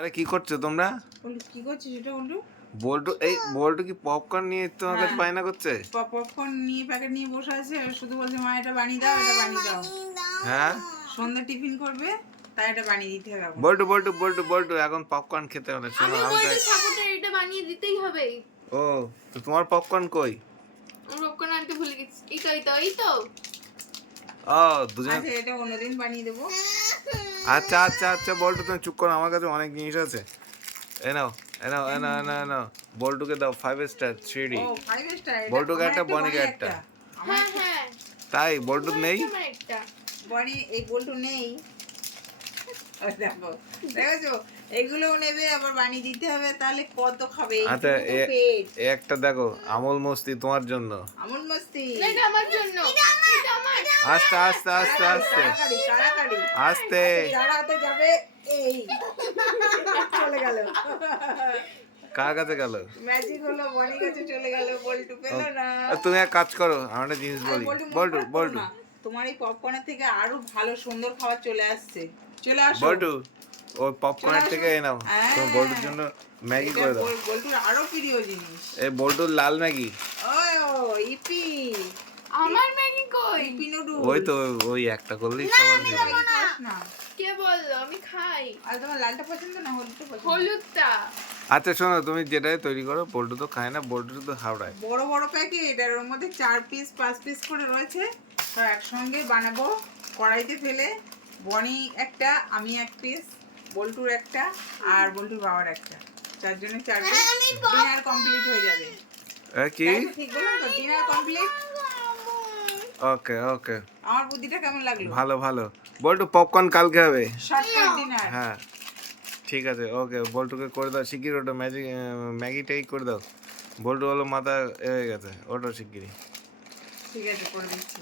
আরে কি করছ তোমরা? কি করছিস এটা বলু বল্টু এই বল্টু কি পপকর্ন নিয়ে তোমার কাছে হ্যাঁ। বায়না করছে? পপকর্ন নিয়ে প্যাকেট নিয়ে বসে আছে শুধু বলছে মা এটা বানিয়ে দাও এটা বানিয়ে দাও। হ্যাঁ? সন্ধ্যা টিফিন করবে তাই এটা বানিয়ে দিতে হবে। এখন। বল্টু বল্টু বল্টু বল্টু এখন পপকর্ন খেতে হবে শোনো আমি এটা বানিয়ে দিতেই হবে। ও তো তোমার পপকর্ন কই? আমি রক্ষণ আনতে ভুলে গেছি। এই তো এই তো এই তো। ও দুজন আচ্ছা এটা অন্যদিন বানিয়ে দেবো। আচ্ছা আচ্ছা আচ্ছা বল্টু তুমি চুপ করো আমার কাছে অনেক জিনিস আছে। এ নাও এ নাও এ নাও এ নাও, এ নাও বল্টুকে দাও ফাইভ স্টার থ্রি ডি ও ফাইভ স্টার বল্টুকে একটা, বনিকে একটা। হ্যাঁ হ্যাঁ। তাই বল্টু নেই? আমার একটা। বনি এই বল্টু নেই। ওই দেখো এগুলো নেবে আবার বানিয়ে দিতে হবে তাহলে কত খাবে আচ্ছা, এ- একটা দেখো আমল মস্তি তোমার জন্য। আমন মস্তি। না, এটা আমার। জন্য আস্তে আস্তে আস্তে আস্তে। আস্তে। হাতে যাবে এই। চলে গেল। কার কাছে গেল? ম্যাজিক হলো বনি কাছে চলে গেল বল্টু পেল না। তুমি এক কাজ করো আমার একটা জিনিস বলি। বল্টু বল্টু। তোমার এই পপকর্নের থেকে আরও ভালো সুন্দর খাবার চলে আসছে। চলে আসো। বল্টু ওই পপকর্নের থেকে এ নাও। হ্যাঁ। তোমার বল্টুর জন্য ম্যাগি করে দাও। বল- বল্টুর আরও প্রিয় জিনিস। এই বল্টুর লাল ম্যাগি ও ইপি। আমার ম্যাগি কই? ওই তো ওই একটা করলেই সবার। না। কে বলল? আমি খাই। আর তোমার লালটা পছন্দ না হলুদটা পছন্দ? হলুদটা। আচ্ছা শোনো তুমি যেটাই তৈরি করো বল্টু তো খায় না বল্টু তো হাওড়ায়। বড় বড় প্যাকেট আর ওর মধ্যে চার পিস পাঁচ পিস করে রয়েছে। তো একসঙ্গে বানাবো কড়াইতে ফেলে বনি একটা আমি এক পিস বল্টুর একটা আর বল্টুর বাবার একটা। চার জন্য চার পিস ডিনার কমপ্লিট হয়ে যাবে। কি? ঠিক বললাম তো ডিনার কমপ্লিট ওকে ওকে আমার বুদ্ধিটা কেমন লাগল? ভালো ভালো। বল্টু পপকর্ন কালকে হবে। শর্টকাট ডিনার হ্যাঁ ঠিক আছে ওকে বল্টুকে করে দাও শিগগির ওটা ম্যাজিক ম্যাগিটাই করে দাও। বল্টু হলো মাথা হয়ে গেছে ওটা শিগগিরি ঠিক আছে করে দিচ্ছি।